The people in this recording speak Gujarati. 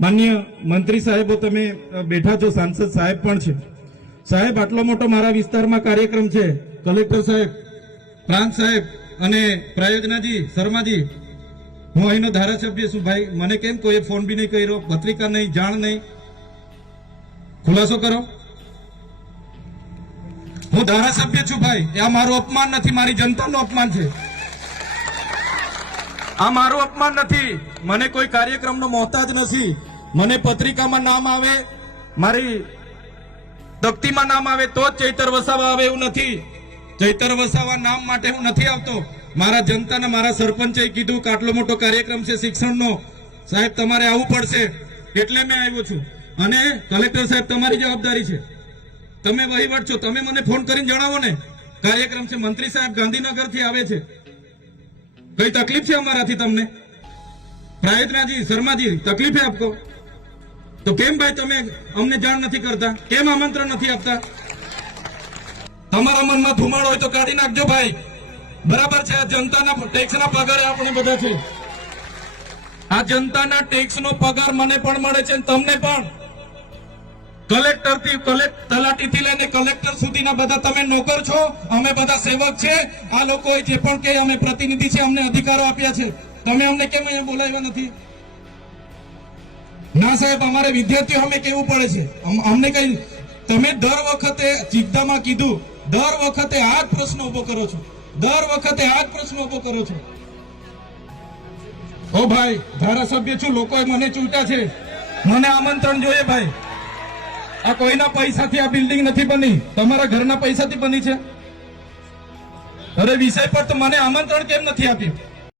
માન્ય મંત્રી સાહેબો તમે બેઠા છો, સાંસદ સાહેબ પણ છે. સાહેબ, આટલો મોટો મારા વિસ્તારમાં કાર્યક્રમ છે. કલેક્ટર સાહેબ, પ્રાંત સાહેબ અને પ્રયોજનાજી, શર્માજી, હું અહીંનો ધારાસભ્ય છું. ભાઈ, મને કેમ કોઈ ફોન બી નહીં કર્યો, પત્રિકા નહીં, જાણ નહીં? ખુલાસો કરો. હું ધારાસભ્ય છું ભાઈ, આ મારું અપમાન નથી, મારી જનતાનું અપમાન છે. આ મારું અપમાન નથી. મને કોઈ કાર્યક્રમનો મોહતાજ નથી. મને પત્રિકામાં નામ આવે, મારી તકતીમાં નામ આવે તો જ ચૈતર વસાવા આવે એવું નથી. ચૈતર વસાવા નામ માટે હું નથી આવતો. મારા જનતાને મારા સરપંચે કીધું કે આટલો મોટો કાર્યક્રમ છે શિક્ષણનો, સાહેબ તમારે આવવું પડશે, એટલે મેં આવ્યો છું. અને કલેક્ટર સાહેબ, તમારી જવાબદારી છે, તમે વહીવટ છો, તમે મને ફોન કરીને જણાવો ને કાર્યક્રમ છે. મંત્રી સાહેબ ગાંધીનગર થી આવે છે, કઈ તકલીફ છે અમારાથી તમને? પ્રાયોજનાજી, શર્માજી, તકલીફ है आपको? તો કેમ ભાઈ તમે અમને જાણ નથી કરતા? કેમ આમંત્રણ નથી આપતા? તમારા મનમાં ધુમાડો હોય તો કાઢી નાખજો ભાઈ. બરાબર છે, જનતાના ટેક્સના પગારે આપણે બધા છે. આ જનતાના ટેક્સનો પગાર મને પણ મળે છે, તમને પણ. કલેક્ટર થી તલાટી થી લઈને કલેક્ટર સુધીના બધા તમે નોકર છો, અમે બધા સેવક છે. આ લોકો જે પણ કે અમે પ્રતિનિધિ છે, અમને અધિકારો આપ્યા છે. તમે અમને કેમ અહીંયા બોલાવ્યા નથી? ના સાહેબ, અમારે વિદ્યાર્થીઓ અમે કેવું પડે છે. અમને કઈ તમે દર વખતે ચિત્તામાં કીધું, દર વખતે આ જ પ્રશ્ન ઉભો કરો છો, દર વખતે આ જ પ્રશ્ન ઉભો કરો છો. ઓ ભાઈ, ધારાસભ્ય છું, લોકોએ મને ચૂંટ્યા છે, મને આમંત્રણ જોઈએ ભાઈ. આ કોઈના પૈસાથી આ બિલ્ડિંગ નથી બની, તમારા ઘરના પૈસાથી બની છે. અરે વિષય પર તો મને આમંત્રણ કેમ નથી આપ્યું?